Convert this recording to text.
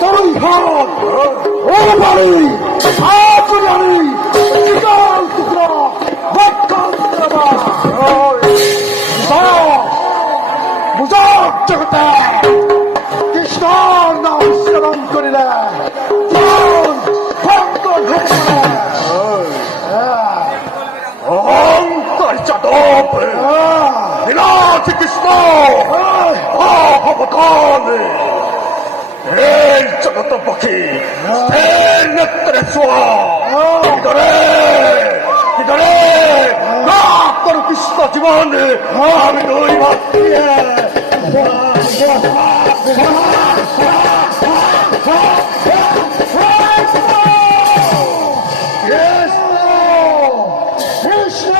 তুই হন ও বাড়ি আজ বাড়ি বিকাল টুকরা বুঝক জগতে কৃষ্ণর নাম শ্রবণ করিলে অহংকার যাদব বিরাট কৃষ্ণ অবতার এই জগত পক্ষে নেত্রে ভিতরে তোর কৃষ্ণ জীবন আমি নই ভাবছি Kৃষ্ণ